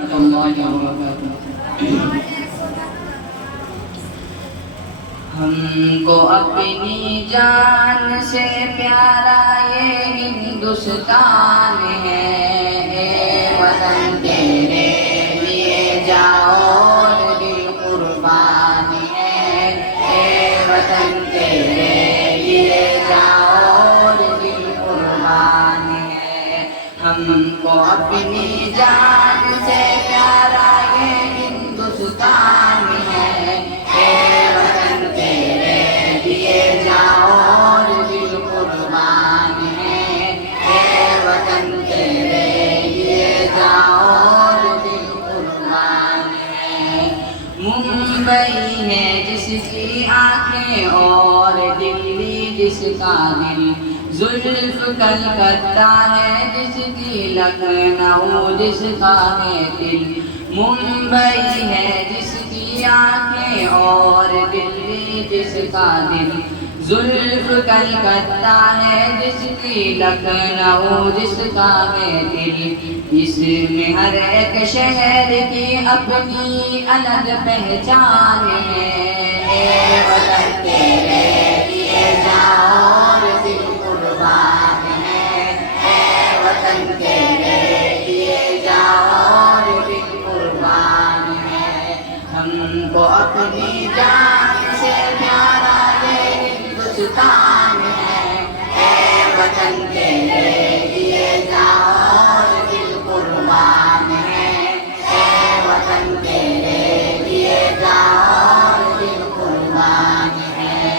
اللہ وبرکاتہ۔ ہم کو اپنی جان سے پیارا یہ ہندوستان ہے، اے وطن تیرے لیے جاؤ اور دل قربان ہے، اے وطن تیرے لیے جاؤ اور دل قربان ہے۔ ہم کو اپنی جان سے پیارا یہ ہندوستان ہے، اے وطن تیرے لیے جاؤ اور دل قربان ہے، اے وطن تیرے لیے جاؤ اور دل قربان ہے۔ ممبئی ہے جس کی آنکھیں اور دلی جس کا دل، زلف کلکتہ ہے جس کی لکھنؤ جس کا ہے دل، ممبئی ہے جس کی آنکھیں اور دلی جس کا دل، زلف کلکتہ ہے جس کی لکھنؤ جس کا ہے دل۔ اس میں ہر ایک شہر کی اپنی الگ پہچان ہے، اے وطن تیرے لیے جاؤ اور دل قربان ہے، اے وطن تیرے لیے جاؤ اور دل قربان ہے۔ ہم کو اپنی جان سے پیارا یہ ہندوستان ہے، اے وطن تیرے لیے جاؤ اور دل قربان ہے، اے وطن تیرے لیے جاؤ اور دل قربان ہے۔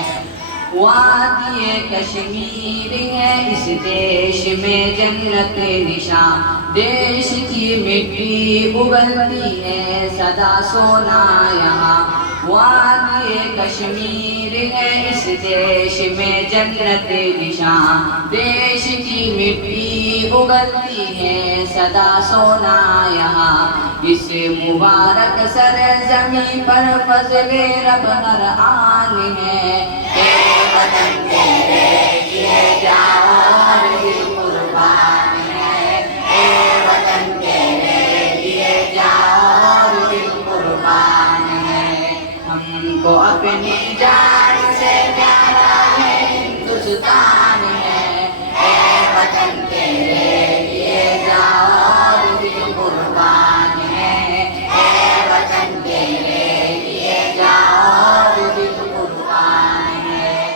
وادی کشمیر ہے اس دیش میں جنت نشاں، دیش کی مٹی ابلتی ہے سدا سونا یہاں۔ وادی کشمیر ہے اس دیش میں جنت نشاں، دیش کی مٹی ابلتی ہے سدا سونا یہاں۔ اس مبارک سرزمین پر فضل رب ہر آن ہے، اے وطن تیرے لیے جاؤ اور دل قربان ہے، اے وطن تیرے لیے جاؤ اور دل قربان ہے۔ ہم کو اپنی جان سے پیارا یہ ہندوستان ہے، اے وطن تیرے لیے جاؤ اور دل قربان ہے، اے وطن تیرے لیے جاؤ اور دل قربان ہے۔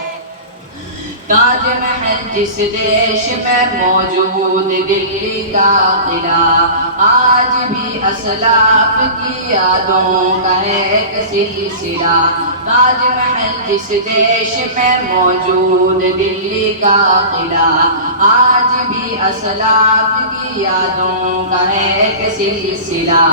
تاج محل جس دیش میں موجود دلی کا قلعہ، آج بھی اسلاف کی یادوں کا ایک سلسلہ۔ تاج محل جس دیش میں موجود دلی کا قلعہ، آج بھی اسلاف کی یادوں کا ایک سلسلہ۔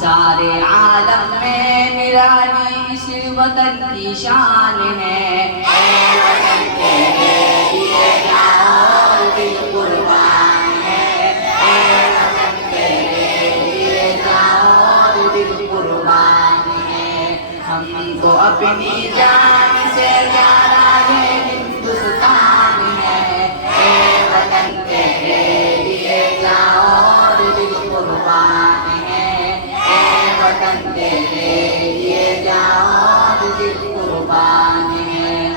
سارے عالم میں نرالی اس وطن کی شان ہے، اے وطن تیرے لیے جاؤ اور دل قربان ہے، اے وطن تیرے لیے جاؤ اور دل قربان ہے۔ ہم کو اپنی جان سے پیارا یہ ہندوستان ہے، اے وطن تیرے لیے جاؤ اور دل قربان ہے، اے وطن تیرے لیے جاؤ اور دل قربان ہے۔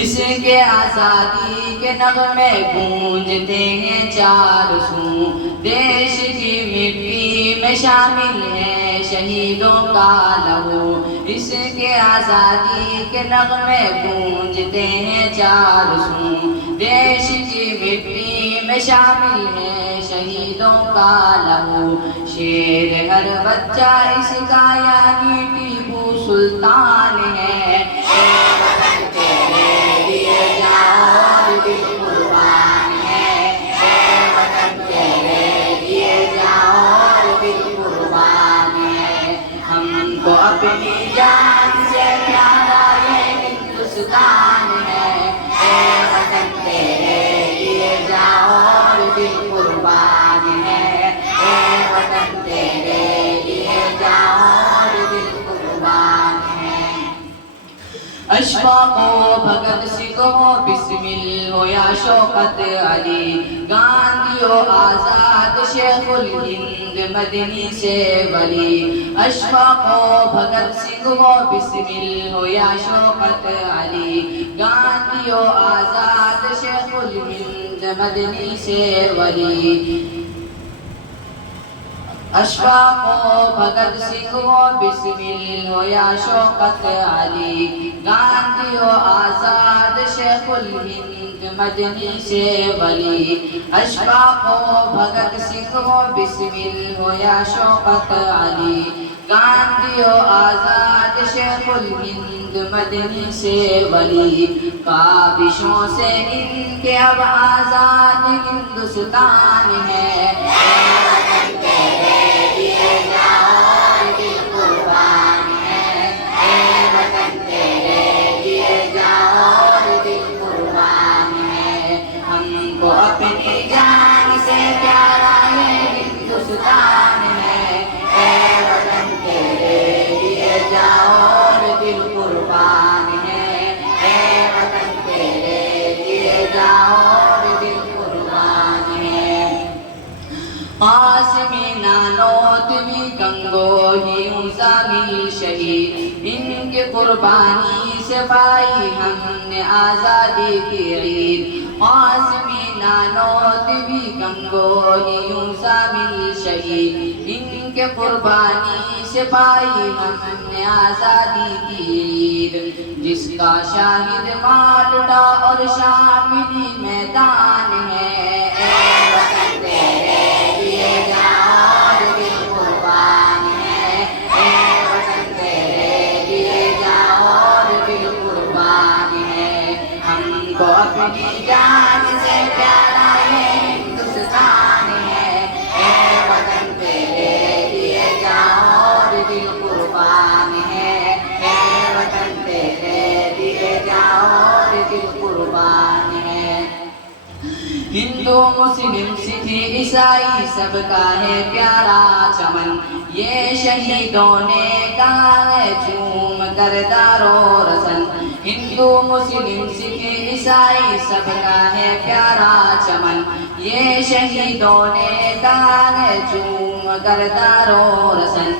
اس کے آزادی کے نغمے گونجتے ہیں چار سو، دیش کی مٹی میں شامل ہے شہیدوں کا لہو۔ اس کے آزادی کے نغمے گونجتے ہیں چار سو، دیش کی مٹی میں شامل ہے شہیدوں کا لہو۔ شیر ہر بچہ اس کا یعنی ٹیپو سلطان ہے، اے وطن تیرے لیے جاؤ اور دل قربان ہے، اے وطن تیرے لیے جاؤ اور دل قربان ہے۔ ہم کو اپنی جان سے پیارا یہ ہندوستان ہے، اے وطن تیرے لیے جاؤ اور دل قربان ہے، اے وطن تیرے لیے جاؤ اور دل قربان ہے۔ اشفاق و بھگت سنگھ و بسمل ہو یا شوکت علی، گاندھی و آزاد شیخ الہند مدنی سے ولی، اشفاق و بھگت سنگھ و بسمل ہو یا شوکت علی، گاندھی و آزاد شیخ الہند مدنی سے ولی، اشفاق و بھگت سنگھ و بسمل ہو یا شوکت علی، گاندھی و آزاد شیخ الہند مدنی سے ولی، اشفاق و بھگت سنگھ و بسمل ہو یا شوکت علی، گاندھی و آزاد شیخ الہند مدنی سے ولی، کابشوں سے ان کے اب آزاد ہندوستان ہے، اپنی جان سے پیارا یہ ہندوستان ہے، اے وطن تیرے لیے جاؤ اور دل قربان ہے، اے وطن تیرے لیے جاؤ اور دل قربان ہے، قاسمی نانوتوی گنگوہی مزامل شہید، ان کی قربانی سے پائی ہم نے آزادی کی عید، قاسمی نانوتوی گنگوہی مزامل شہید، ان کے قربانی سے پائی ہم نے آزادی کی عید، جس کا شاہد مالٹا اور شاملی میدان ہے، اے وطن تیرے لیے جاؤ اور دل قربان ہے، اے وطن تیرے لیے جاؤ اور دل قربان ہے، ہم کو اپنی جان سے پیارا یہ ہندوستان ہے، اے وطن تیرے لیے جاؤ اور دل قربان ہے، اے وطن تیرے لیے جاؤ اور دل قربان ہے، ہندو مسلم سکھ عیسائی سب کا ہے پیارا چمن، یہ شہیدوں نے کہا ہے چوم کر دارو رسن، ہندو مسلم سکھ عیسائی سب کا ہے پیارا چمن، یہ شہیدوں نے کہا ہے چوم کر دارو رسن،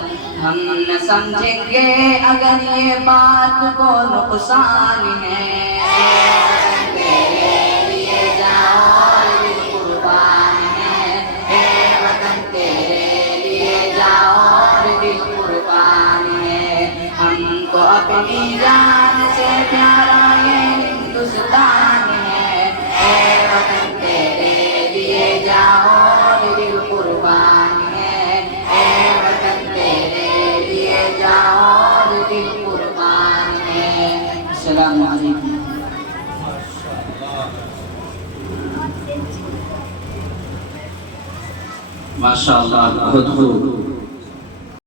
ہم نہ سمجھیں گے اگر یہ بات کو نقصان ہے، اپنی جان سے پیارا یہ ہندوستان ہے، اے وطن تیرے لیے جاؤ اور دل قربان ہے، اے وطن تیرے لیے جاؤ اور دل قربان ہے۔ السلام علیکم۔ ماشاءاللہ، بہت خوب۔